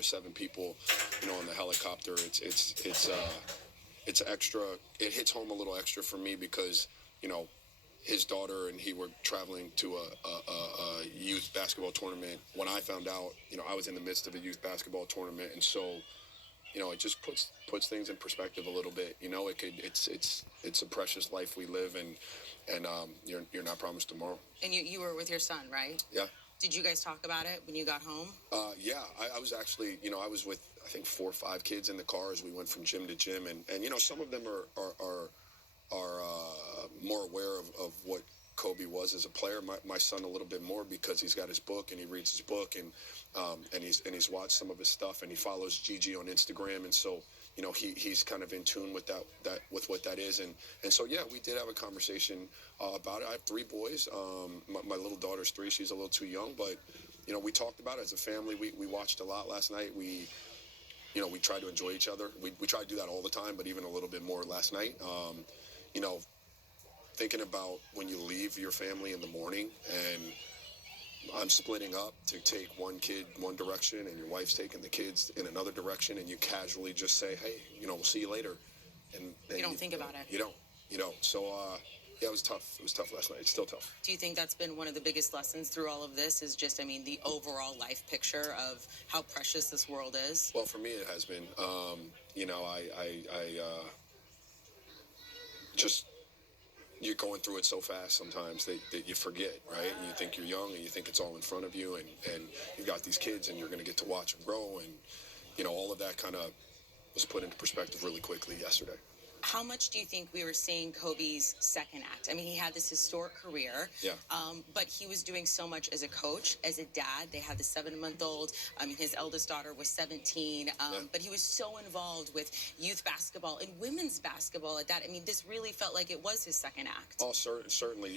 other 7 people, on the helicopter. It's extra. It hits home a little extra for me because, his daughter and he were traveling to a youth basketball tournament. When I found out, I was in the midst of a youth basketball tournament, and so, it just puts things in perspective a little bit. It's a precious life we live, and you're not promised tomorrow. And you were with your son, right? Yeah. Did you guys talk about it when you got home? Yeah, I was actually, I was with, I think, 4 or 5 kids in the car as we went from gym to gym, and some of them are more aware of what Coby was as a player. My son a little bit more because he's got his book and he reads his book, and he's watched some of his stuff, and he follows Gigi on Instagram, and so he's kind of in tune with that with what that is, and so yeah, we did have a conversation about it. I have 3 boys. My little daughter's 3; she's a little too young, but we talked about it as a family. We watched a lot last night. We tried to enjoy each other. We try to do that all the time, but even a little bit more last night. Thinking about when you leave your family in the morning and I'm splitting up to take one kid one direction and your wife's taking the kids in another direction, and you casually just say, hey, we'll see you later. And you don't think about it. You don't. So, yeah, it was tough. It was tough last night. It's still tough. Do you think that's been one of the biggest lessons through all of this is just, the overall life picture of how precious this world is? Well, for me, it has been. Just you're going through it so fast sometimes that you forget, right? And you think you're young and you think it's all in front of you, and you've got these kids and you're going to get to watch them grow, and all of that kind of was put into perspective really quickly yesterday. How much do you think we were seeing Coby's second act? He had this historic career, yeah. But he was doing so much as a coach, as a dad. They had the 7-month-old. His eldest daughter was 17, Yeah. But he was so involved with youth basketball and women's basketball at that. This really felt like it was his second act. Oh, certainly.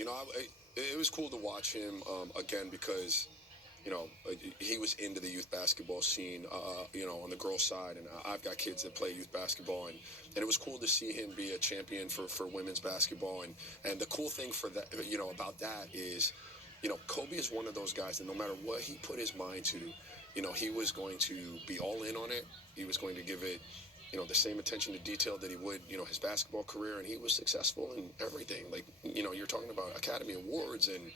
It was cool to watch him again because he was into the youth basketball scene, on the girls' side, and I've got kids that play youth basketball, and it was cool to see him be a champion for women's basketball, and the cool thing for that, about that is, Coby is one of those guys that no matter what he put his mind to, he was going to be all in on it. He was going to give it, the same attention to detail that he would, his basketball career, and he was successful in everything. Like, you're talking about Academy Awards and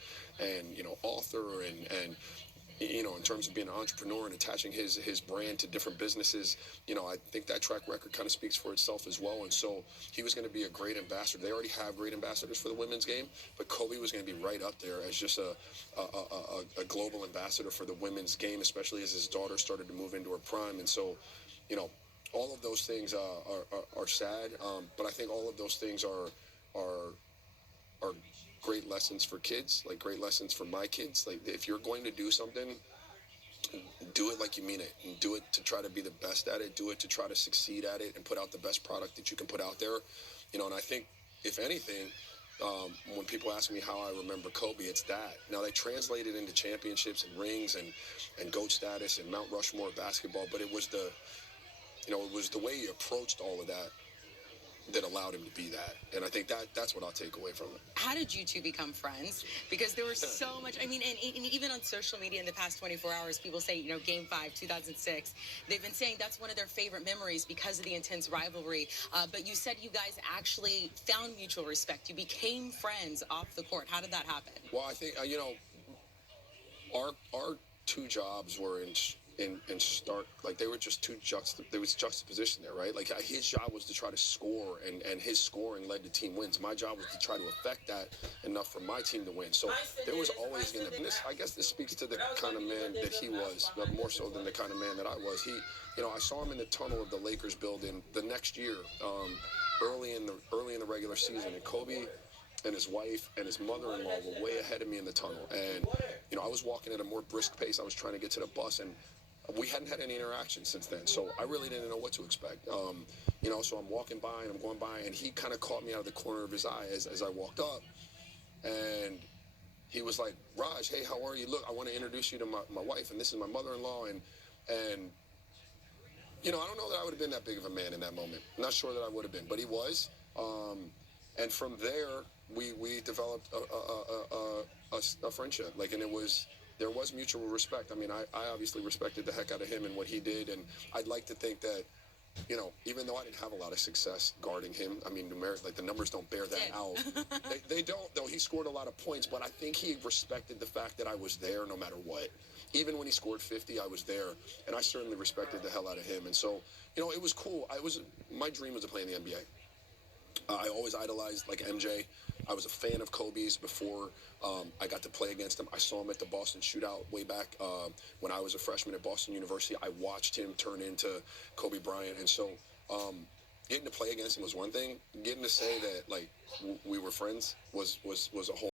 author and in terms of being an entrepreneur and attaching his brand to different businesses, I think that track record kind of speaks for itself as well. And so he was going to be a great ambassador. They already have great ambassadors for the women's game, but Coby was going to be right up there as just a global ambassador for the women's game, especially as his daughter started to move into her prime. And so, all of those things are sad, but I think all of those things are great lessons for kids, like great lessons for my kids. Like, if you're going to do something, do it like you mean it, and do it to try to be the best at it, do it to try to succeed at it and put out the best product that you can put out there. And I think, if anything, when people ask me how I remember Coby, it's that. Now, they translate it into championships and rings and GOAT status and Mount Rushmore basketball, but it was the way he approached all of that allowed him to be that. And I think that's what I'll take away from it. How did you two become friends? Because there was so much, and even on social media in the past 24 hours, people say, Game 5, 2006, they've been saying that's one of their favorite memories because of the intense rivalry. But you said you guys actually found mutual respect. You became friends off the court. How did that happen? Well, I think, our 2 jobs were in stark, like, they were just there was juxtaposition there, right? Like, his job was to try to score, and his scoring led to team wins. My job was to try to affect that enough for my team to win. So there was always going to be this. I guess this speaks to the kind of man that he was, but more so than the kind of man that I was. He, I saw him in the tunnel of the Lakers building the next year, early in the regular season, and Coby and his wife and his mother-in-law were way ahead of me in the tunnel, and I was walking at a more brisk pace. I was trying to get to the bus, and we hadn't had any interaction since then, so I really didn't know what to expect. So I'm walking by and I'm going by, and he kind of caught me out of the corner of his eye as I walked up, and he was like, Raj, hey, how are you? Look, I want to introduce you to my wife, and this is my mother-in-law, and I don't know that I would have been that big of a man in that moment. I'm not sure that I would have been, but he was. And from there, we developed a friendship, and it was there was mutual respect. I mean, I obviously respected the heck out of him and what he did, and I'd like to think that, even though I didn't have a lot of success guarding him, I mean, the numbers don't bear that out. They don't, though. He scored a lot of points, but I think he respected the fact that I was there no matter what. Even when he scored 50, I was there, and I certainly respected the hell out of him. And so, it was cool. My dream was to play in the NBA. I always idolized MJ. I was a fan of Kobe's before I got to play against him. I saw him at the Boston Shootout way back when I was a freshman at Boston University. I watched him turn into Coby Bryant, and so getting to play against him was one thing. Getting to say that we were friends was a whole